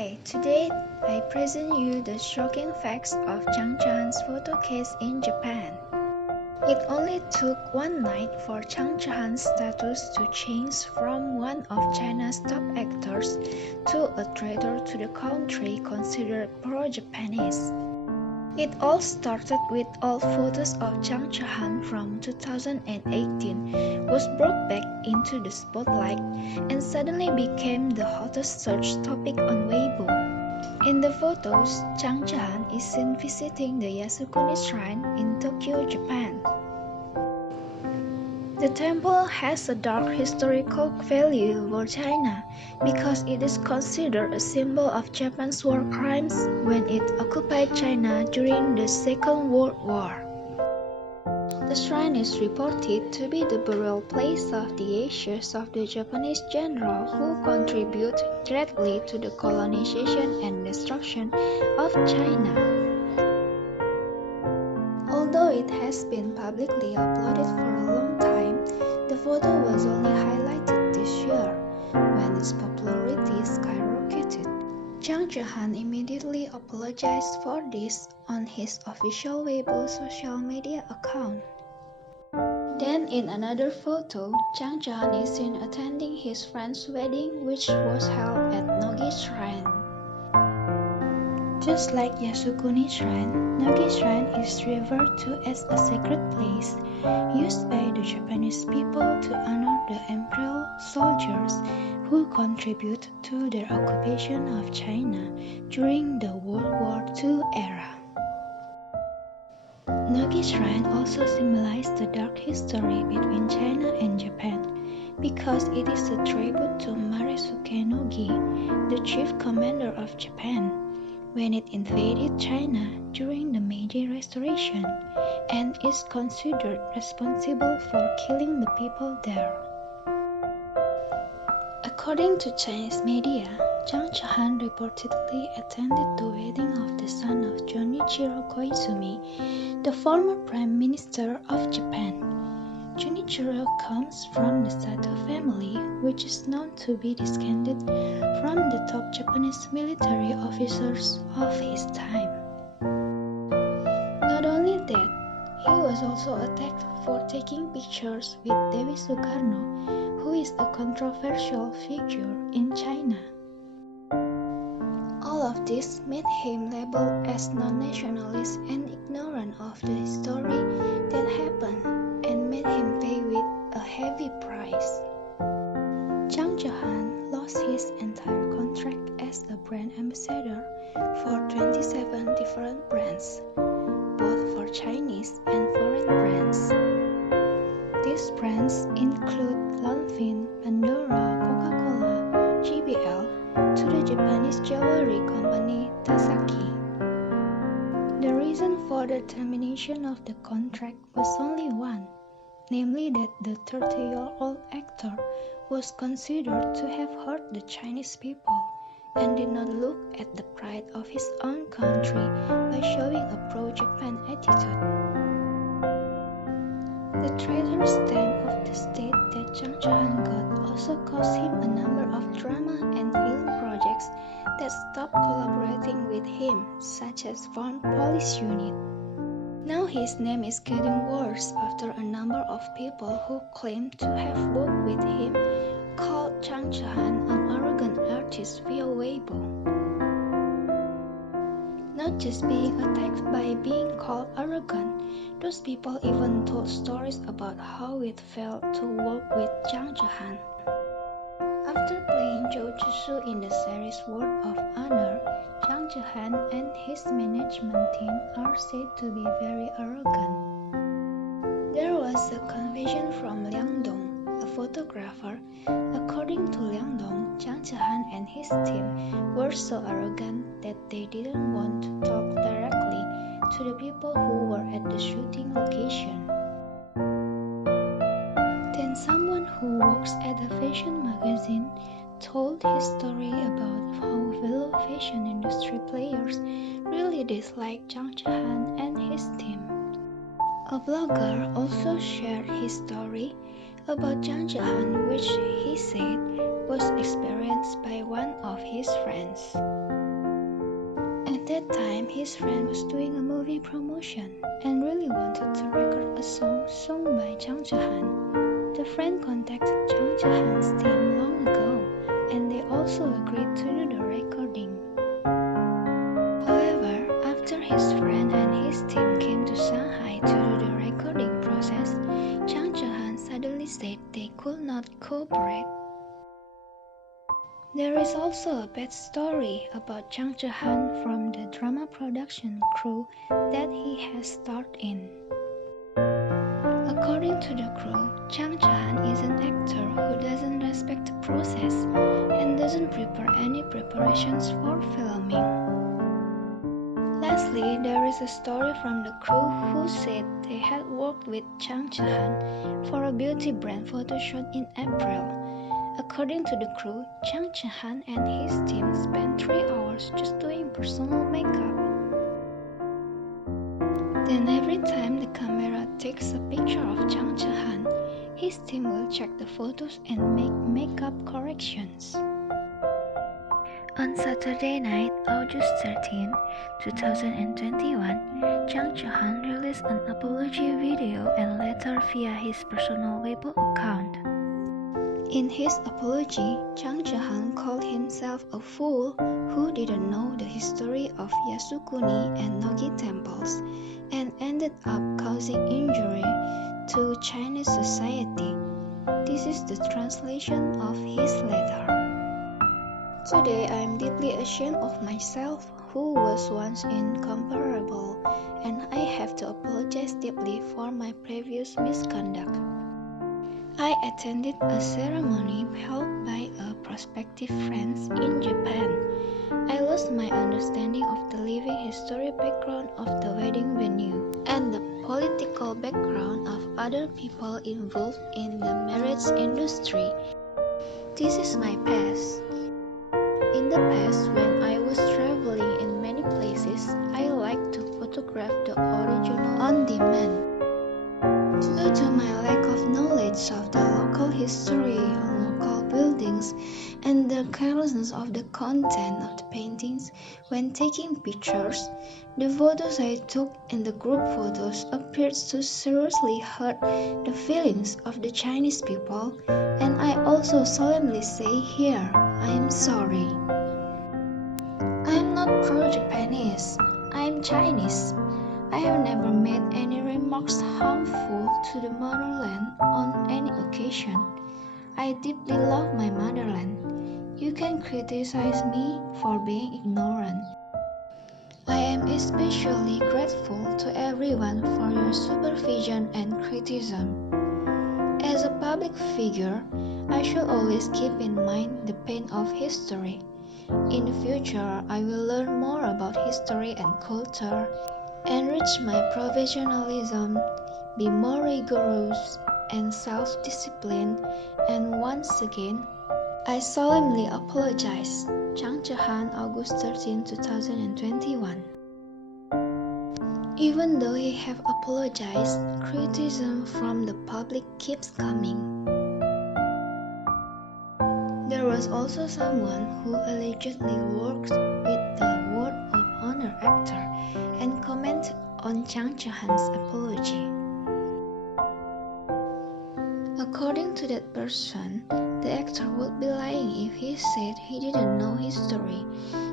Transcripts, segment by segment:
Hi, today I present you the shocking facts of Zhang Zhe's photo case in Japan. It only took one night for Zhang Zhe's status to change from one of China's top actors to a traitor to the country considered pro-Japanese. It all started with old photos of Zhang Zhe from 2018 was brought back into the spotlight and suddenly became the hottest search topic on Weibo. In the photos, Zhang Zhe is seen visiting the Yasukuni Shrine in Tokyo, Japan. The temple has a dark historical value for China because it is considered a symbol of Japan's war crimes when it occupied China during the Second World War. The shrine is reported to be the burial place of the ashes of the Japanese general who contributed greatly to the colonization and destruction of China. Although it has been publicly uploaded for a long time, the photo was only highlighted this year, when its popularity skyrocketed. Zhang Zhe immediately apologized for this on his official Weibo social media account. Then in another photo, Zhang Zhe is seen attending his friend's wedding which was held at Nogi Shrine. Just like Yasukuni Shrine, Nogi Shrine is referred to as a sacred place used by the Japanese people to honor the imperial soldiers who contributed to their occupation of China during the World War II era. Nogi Shrine also symbolizes the dark history between China and Japan because it is a tribute to Maresuke Nogi, the chief commander of Japan, when it invaded China during the Meiji Restoration and is considered responsible for killing the people there. According to Chinese media, Zhang Zhe reportedly attended the wedding of the son of Junichiro Koizumi, the former Prime Minister of Japan. Junichiro comes from the Sato family, which is known to be descended from the top Japanese military officers of his time. Not only that, he was also attacked for taking pictures with Dewi Sukarno, who is a controversial figure in China. All of this made him labeled as non-nationalist and ignorant of the history that happened and made him pay with a heavy price. Zhang Zhe lost his entire contract as a brand ambassador for 27 different brands, both for Chinese and foreign brands. These brands include Lanvin, Pandora, Coca-Cola, JBL, to the Japanese jewelry company Tasaki. The reason for the termination of the contract was only one, namely that the 30-year-old actor was considered to have hurt the Chinese people and did not look at the pride of his own country by showing a pro-Japan attitude. The traitor stamp of the state that Zhang Zhe got also cost him a number of drama and film projects that stopped collaborating with him, such as Foreign Police Unit. Now his name is getting worse after a number of people who claim to have worked with him called Zhang Zhe an arrogant artist via Weibo. Not just being attacked by being called arrogant, those people even told stories about how it felt to work with Zhang Zhe. After playing Zhou Zhishu in the series World of Honor, Zhang Zhe and his management team are said to be very arrogant. There was a confession from Liang Dong, a photographer. According to Liang Dong, Zhang Zhe and his team were so arrogant that they didn't want to talk directly to the people who were at the shooting location. Then someone who works at a fashion magazine told his story about how fellow fashion industry players really dislike Zhang Zhe and his team. A blogger also shared his story about Zhang Zhe, which he said was experienced by one of his friends. that time, his friend was doing a movie promotion and really wanted to record a song sung by Zhang Zhe. The friend contacted Zhang Zhe's team long ago, and they also agreed to do the recording. However, after his friend and his team came to Shanghai to do the recording process, Zhang Zhe suddenly said they could not cooperate. There is also a bad story about Zhang Zhe from the drama production crew that he has starred in. According to the crew, Zhang Zhe is an actor who doesn't respect the process and doesn't prepare any preparations for filming. Lastly, there is a story from the crew who said they had worked with Zhang Zhe for a beauty brand photo shoot in April. According to the crew, Zhang Zhe and his team spent 3 hours just doing personal makeup. Then every time the camera takes a picture of Zhang Zhe, his team will check the photos and make makeup corrections. On Saturday night, August 13, 2021, Zhang Zhe released an apology video and letter via his personal Weibo account. In his apology, Zhang Zhe called himself a fool who didn't know the history of Yasukuni and Nogi temples and ended up causing injury to Chinese society. This is the translation of his letter. Today I am deeply ashamed of myself, who was once incomparable, and I have to apologize deeply for my previous misconduct. I attended a ceremony held by a prospective friends in Japan. I lost my understanding of the living history background of the wedding venue and the political background of other people involved in the marriage industry. This is my past. In the past, when I was traveling in many places, I liked to photograph the original on demand. Due to my lack of knowledge of the local history on local buildings and the carelessness of the content of the paintings when taking pictures, the photos I took in the group photos appeared to seriously hurt the feelings of the Chinese people, and I also solemnly say here, I am sorry. I am not pro-Japanese, I am Chinese. I have never made any remarks harmful to the motherland on any occasion. I deeply love my motherland. You can criticize me for being ignorant. I am especially grateful to everyone for your supervision and criticism. As a public figure, I should always keep in mind the pain of history. In the future, I will learn more about history and culture, enrich my professionalism, be more rigorous and self-disciplined, and once again, I solemnly apologize. Zhang Zhe, August 13, 2021. Even though he have apologized, criticism from the public keeps coming. There was also someone who allegedly worked with the Word of Honor actor and commented on Zhang Zhe's apology. According to that person, the actor would be lying if he said he didn't know history,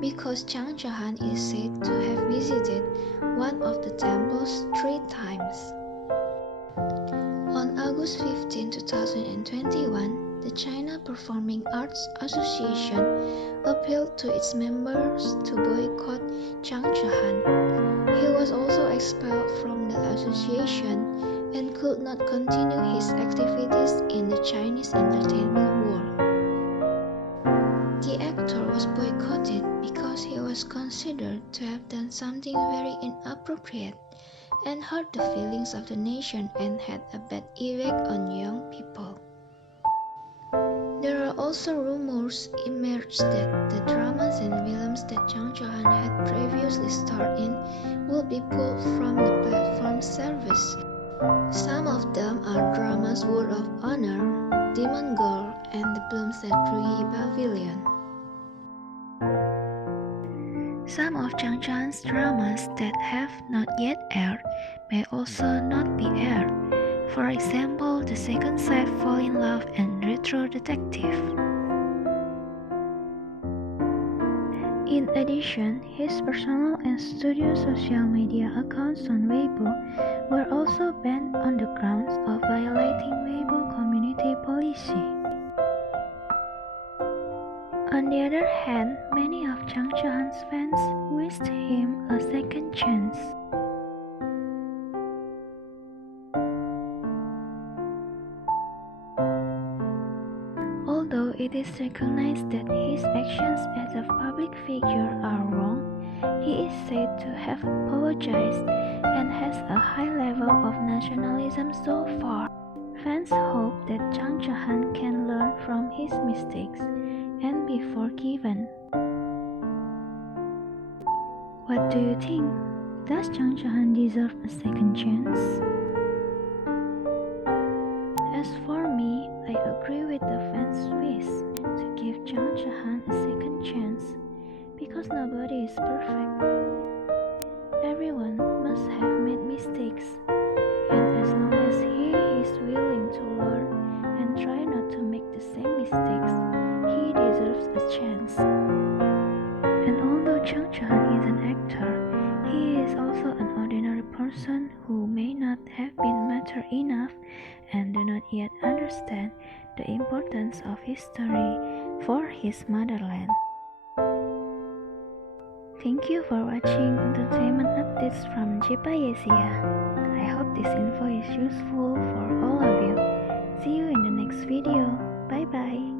because Zhang Zhe is said to have visited one of the temples 3 times. On August 15, 2021, the China Performing Arts Association appealed to its members to boycott Zhang Zhe. He was also expelled from the association and could not continue his activities in the Chinese entertainment world. The actor was boycotted because he was considered to have done something very inappropriate and hurt the feelings of the nation and had a bad effect on young people. There are also rumors emerged that the dramas and films that Zhang Zhe had previously starred in will be pulled from the platform service. Some of them are dramas Word of Honor, Demon Girl, and The Blooms at Ruyi Pavilion. Some of Zhang Zhe's dramas that have not yet aired may also not be aired. For example, The Second Slave, Fall in Love, and Retro Detective. In addition, his personal and studio social media accounts on Weibo were also banned on the grounds of violating Weibo community policy. On the other hand, many of Zhang Zhe's fans wished him a second chance. Although it is recognized that his actions as a public figure are wrong, he is said to have apologized and has a high level of nationalism so far. Fans hope that Zhang Zhe can learn from his mistakes and be forgiven. What do you think? Does Zhang Zhe deserve a second chance? As for me, I agree with the fans' wish to give Zhang Zhe a second chance because nobody is perfect. Everyone must have made mistakes, and as long as he is willing to learn and try not to make the same mistakes, he deserves a chance. And although Zhang Zhe is an actor, he is also an ordinary person who may not have been mature enough and do not yet understand the importance of history for his motherland. Thank you for watching entertainment updates from Jepayesia. I hope this info is useful for all of you. See you in the next video. Bye bye.